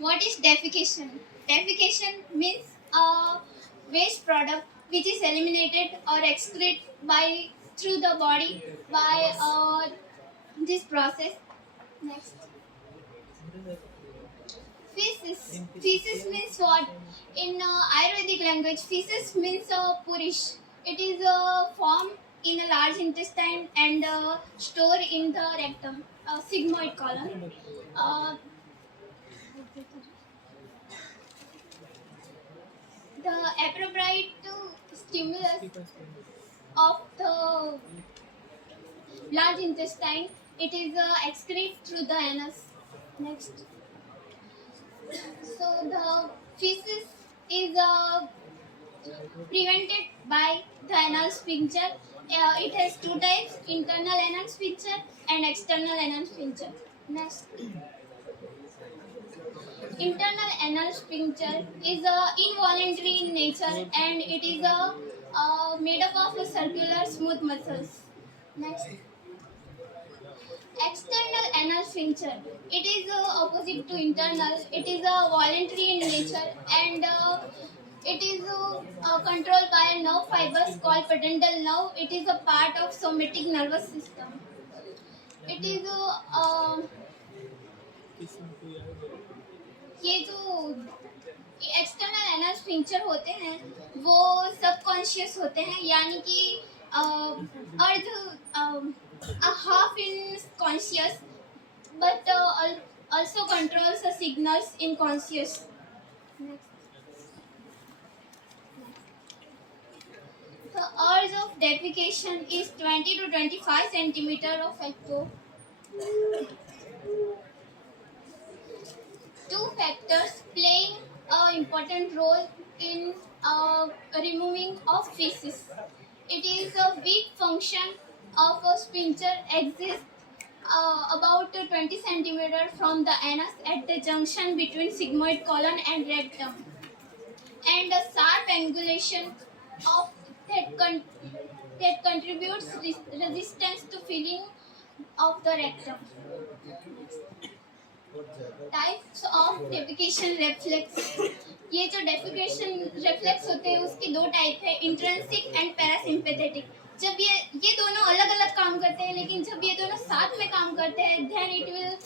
What is defecation? Defecation means a waste product which is eliminated or excreted by through the body by this process. Next, feces. Feces means what? In Ayurvedic language, feces means purish. It is formed in a large intestine and stored in the rectum, sigmoid colon. Uh, the appropriate stimulus of the large intestine, it is excreted through the anus. Next, so the feces is prevented by the anal sphincter. It has two types: internal anal sphincter and external anal sphincter. Next, internal anal sphincter is involuntary in nature and it is made up of circular smooth muscles. Next, external anal sphincter. It is opposite to internal. It is voluntary in nature and it is controlled by nerve fibers called pudendal nerve. It is a part of somatic nervous system. It is ये जो external anal स्फिंक्चर होते हैं वो subconscious होते हैं, यानी कि अर्ध half in conscious but also controls the signals in conscious. Next. The urge of defecation is 20 to 25 centimeter of echo. Two factors playing an important role in removing of feces. It is a weak function of a sphincter exists about 20 centimeter from the anus at the junction between sigmoid colon and rectum, and a sharp angulation of that contributes resistance to filling of the rectum. Types of defecation reflex. ये जो defecation reflex होते हैं उसकी दो type है, intrinsic and parasympathetic. जब ये दोनों अलग अलग काम करते हैं, लेकिन जब ये दोनों साथ में काम करते हैं then it will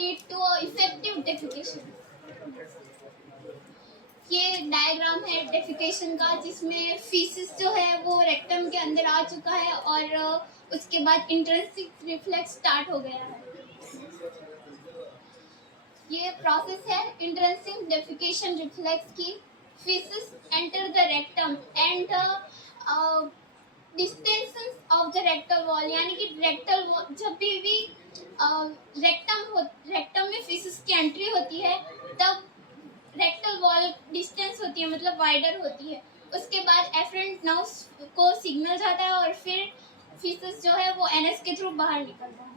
lead to a effective defecation. ये डायग्राम है डेफिकेशन का जिसमें फीसिस जो है वो रेक्टम के अंदर आ चुका है और उसके बाद इंट्रिंसिक रिफ्लेक्स स्टार्ट हो गया है. ये प्रोसेस है इंट्रिंसिक डेफिकेशन रिफ्लेक्स की. Faeces enter the rectum and distance of the rectal wall, यानी कि रेक्टल जब भी रेक्टम में फीसिस की एंट्री होती है तब रेक्टल वॉल डिस्टेंस होती है, मतलब वाइडर होती है. उसके बाद एफरेंट नर्व्स को सिग्नल जाता है और फिर फीसिस जो है वो एनएस के थ्रू बाहर निकलता है.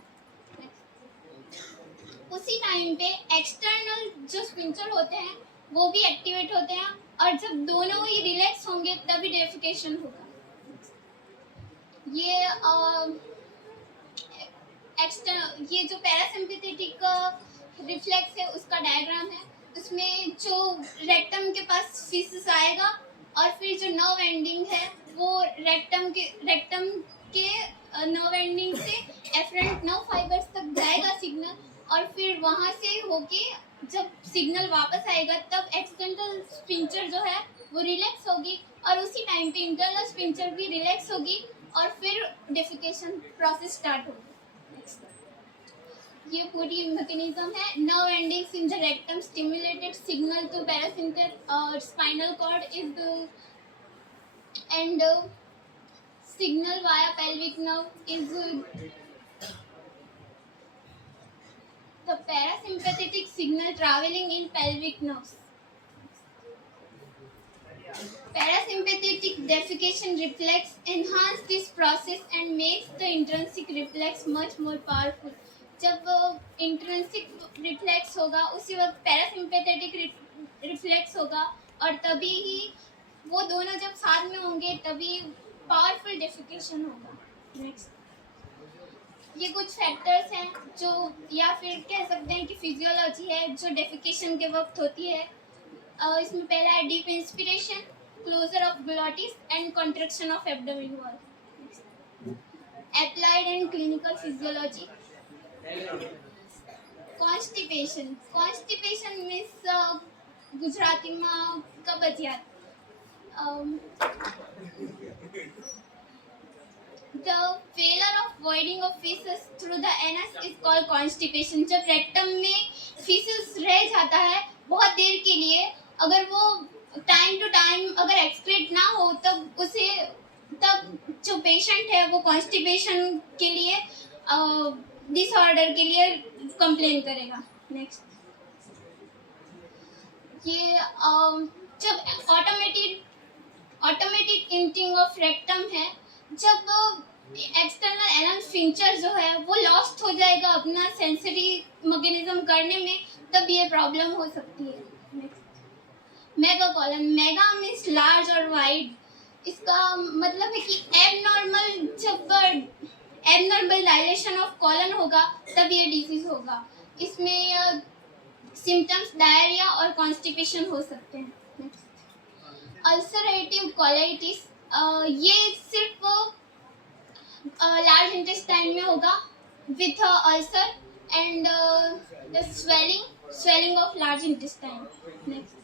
उसी टाइम पे एक्सटर्नल जो स्फिंक्टर होते हैं वो भी एक्टिवेट होते हैं और जब दोनों ही रिलैक्स होंगे तभी डेफिकेशन होगा. ये जो पैरासिम्पैथेटिक रिफ्लेक्स है उसका डायग्राम है. उसमें जो रेक्टम के पास फीसिस आएगा और फिर जो नर्व एंडिंग है वो रेक्टम के नर्व एंडिंग से एफरेंट नर्व फाइबर्स तक जाएगा सिग्नल और फिर वहाँ से होके जब सिग्नल वापस आएगा तब एक्सटर्नल स्फिंक्टर जो है वो रिलैक्स होगी और उसी टाइम पे इंटरनल स्फिंक्टर भी रिलैक्स होगी और फिर डेफिकेशन प्रोसेस स्टार्ट होगी. ये पूरी मैकेनिज्म है. Nerve endings in the rectum stimulated signal to parasympathetic और spinal cord is and signal via pelvic nerve is the parasympathetic signal traveling in pelvic nerves. Parasympathetic defecation reflex enhance this process and makes the intrinsic reflex much more powerful. जब intrinsic reflex होगा उसी वक्त parasympathetic reflex होगा और तभी ही वो दोनों जब साथ में होंगे तभी पावरफुल डेफिकेशन होगा. नेक्स्ट, ये कुछ फैक्टर्स हैं जो, या फिर कह सकते हैं कि फिजियोलॉजी है जो डेफिकेशन के वक्त होती है। इसमें पहला है deep inspiration, closure of glottis and contraction of abdomen wall. Applied and clinical physiology, constipation means गुजरातीમાં કબજિયાત। The failure of voiding of feces through the anus is called constipation। जब रेक्टम में feces रह जाता है बहुत देर के लिए, अगर वो टाइम टू टाइम अगर एक्सक्रीट ना हो तब जो पेशेंट है वो कॉन्स्टिपेशन के लिए डिसऑर्डर के लिए कंप्लेन करेगा। नेक्स्ट, ये जब ऑटोमेटिक इंटिंग ऑफ रेक्टम है, जब एक्सटर्नल एनल स्फिंक्टर जो है वो लॉस्ट हो जाएगा अपना सेंसरी मैकेनिज्म करने में, तब ये प्रॉब्लम हो सकती है। Next, mega colon, mega means large और वाइड। इसका मतलब है कि एबनॉर्मल डायलेशन ऑफ कॉलन होगा तब ये डिजीज होगा। इसमें सिम्टम्स डायरिया और कॉन्स्टिपेशन हो सकते हैं। अल्सरेटिव कोलाइटिस, ये सिर्फ लार्ज इंटेस्टाइन में होगा with ulcer and the swelling of large intestine। Next,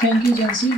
Thank you, Jansi.